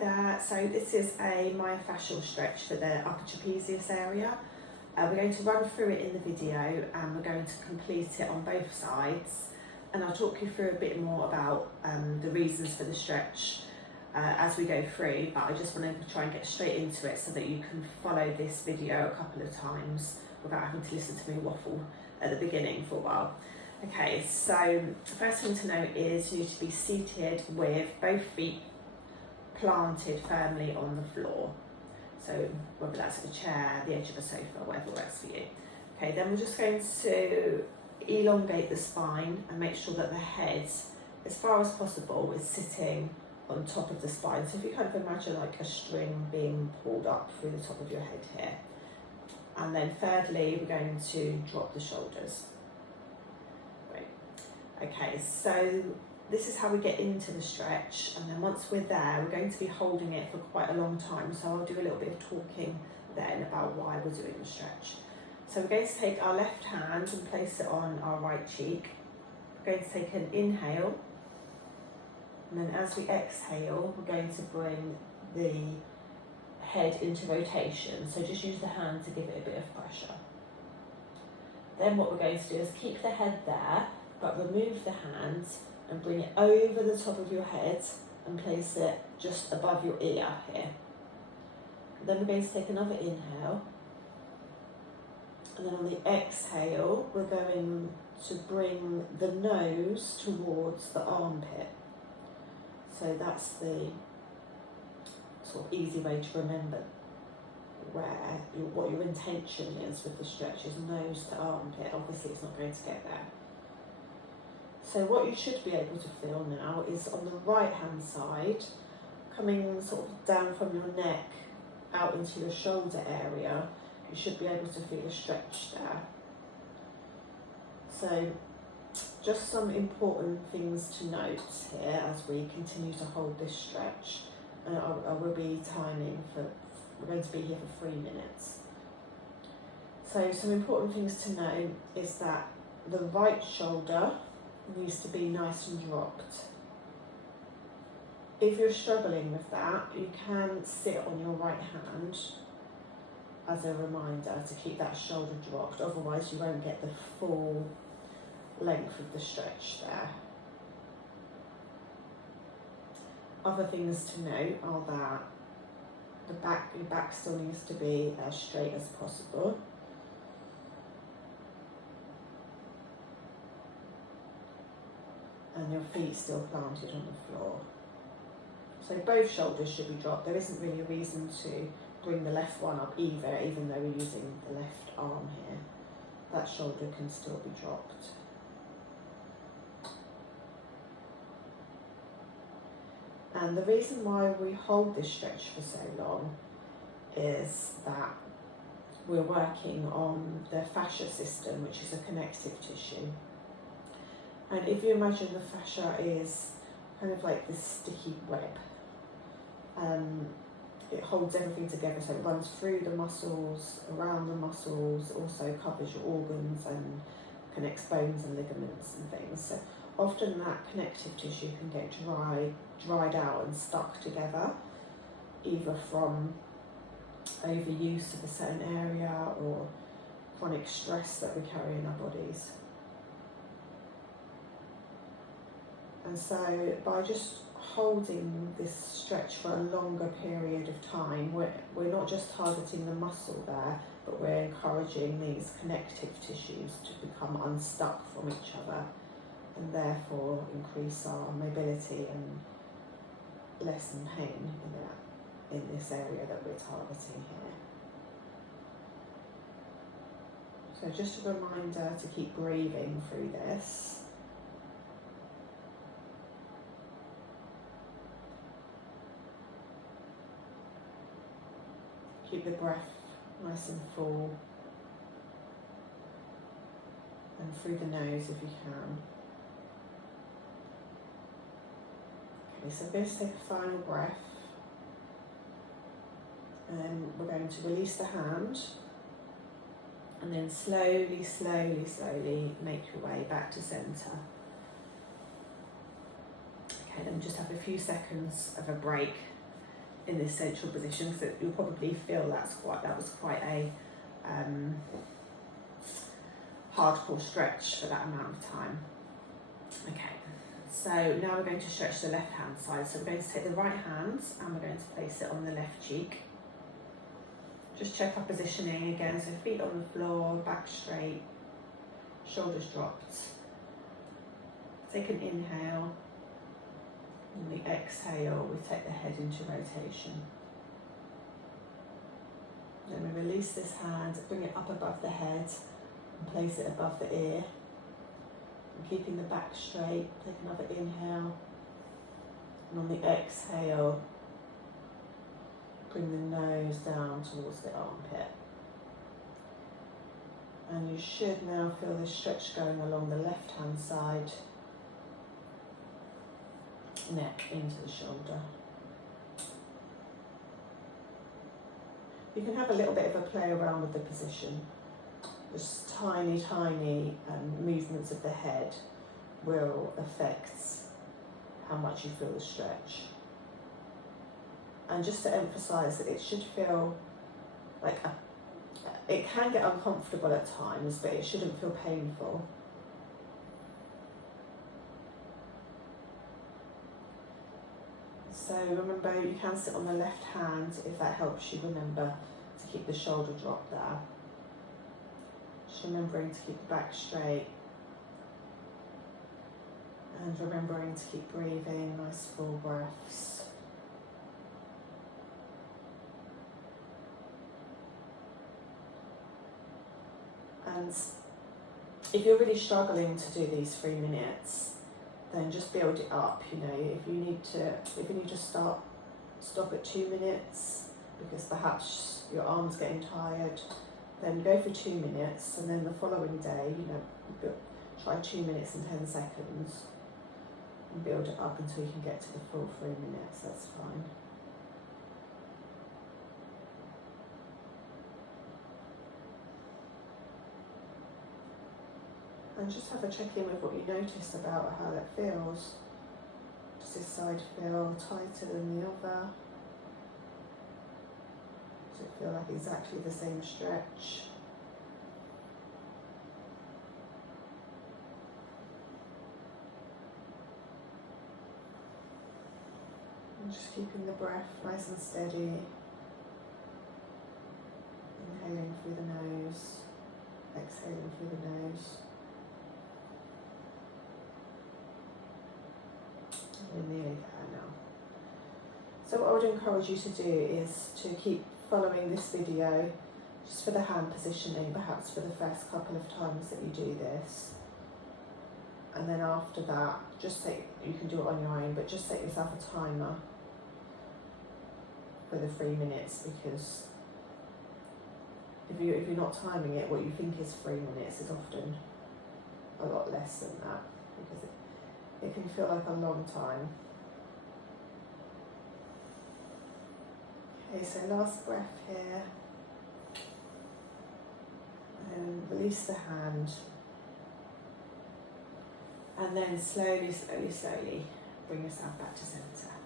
there. So this is a myofascial stretch for the upper trapezius area. We're going to run through it in the video and we're going to complete it on both sides, and I'll talk you through a bit more about the reasons for the stretch as we go through, but I just want to try and get straight into it so that you can follow this video a couple of times without having to listen to me waffle at the beginning for a while. Okay, so the first thing to note is you need to be seated with both feet planted firmly on the floor. So whether that's a chair, the edge of a sofa, whatever works for you. Okay, then we're just going to elongate the spine and make sure that the head, as far as possible, is sitting on top of the spine. So if you kind of imagine like a string being pulled up through the top of your head here. And then thirdly, we're going to drop the shoulders. Great. Okay, so this is how we get into the stretch, and then once we're there, we're going to be holding it for quite a long time. So I'll do a little bit of talking then about why we're doing the stretch. So we're going to take our left hand and place it on our right cheek. We're going to take an inhale, and then as we exhale, we're going to bring the head into rotation. So just use the hand to give it a bit of pressure. Then what we're going to do is keep the head there, but remove the hands and bring it over the top of your head and place it just above your ear here. Then we're going to take another inhale, and then on the exhale we're going to bring the nose towards the armpit. So that's the sort of easy way to remember what your intention is with the stretch is nose to armpit. Obviously it's not going to get there. So what you should be able to feel now is on the right hand side, coming sort of down from your neck out into your shoulder area, you should be able to feel a stretch there. So just some important things to note here as we continue to hold this stretch. I will be timing we're going to be here for 3 minutes. So some important things to know is that the right shoulder needs to be nice and dropped. If you're struggling with that, you can sit on your right hand as a reminder to keep that shoulder dropped, otherwise you won't get the full length of the stretch there. Other things to note are that your back still needs to be as straight as possible. And your feet still planted on the floor. So both shoulders should be dropped. There isn't really a reason to bring the left one up either, even though we're using the left arm here. That shoulder can still be dropped. And the reason why we hold this stretch for so long is that we're working on the fascia system, which is a connective tissue. And if you imagine the fascia is kind of like this sticky web, it holds everything together, so it runs through the muscles, around the muscles, also covers your organs and connects bones and ligaments and things. So often that connective tissue can get dried out and stuck together, either from overuse of a certain area or chronic stress that we carry in our bodies. And so by just holding this stretch for a longer period of time, we're not just targeting the muscle there, but we're encouraging these connective tissues to become unstuck from each other and therefore increase our mobility and lessen pain in this area that we're targeting here. So just a reminder to keep breathing through this. Keep the breath nice and full and through the nose if you can. Okay, so I'm going to take a final breath, and we're going to release the hand and then slowly, slowly, slowly make your way back to centre. Okay, then just have a few seconds of a break in this central position, because you'll probably feel that was quite a hardcore stretch for that amount of time. Okay, so now we're going to stretch the left hand side. So we're going to take the right hand and we're going to place it on the left cheek. Just check our positioning again, so feet on the floor, back straight, shoulders dropped. Take an inhale, and the exhale, we take the head into rotation. Then we release this hand, bring it up above the head, and place it above the ear. And keeping the back straight, take another inhale, and on the exhale, bring the nose down towards the armpit. And you should now feel this stretch going along the left hand side, neck into the shoulder. You can have a little bit of a play around with the position. Just tiny movements of the head will affect how much you feel the stretch. And just to emphasise that it should feel like it can get uncomfortable at times, but it shouldn't feel painful. So remember, you can sit on the left hand if that helps you. Remember to keep the shoulder drop there. Just remembering to keep the back straight. And remembering to keep breathing, nice full breaths. And if you're really struggling to do these 3 minutes, then just build it up. You know, if you need to stop at 2 minutes because perhaps your arm's getting tired, then go for 2 minutes, and then the following day, you know, try 2 minutes and 10 seconds, and build it up until you can get to the full 3 minutes. That's fine. And just have a check-in with what you noticed about how that feels. Does this side feel tighter than the other? Does it feel like exactly the same stretch? And just keeping the breath nice and steady. Inhaling through the nose, exhaling through the nose. We're nearly there now. So what I would encourage you to do is to keep following this video just for the hand positioning, perhaps for the first couple of times that you do this. And then after that, you can do it on your own, but just set yourself a timer for the 3 minutes, because if you're not timing it, what you think is 3 minutes is often a lot less than that, because it can feel like a long time. Okay, so last breath here. And release the hand. And then slowly bring yourself back to centre.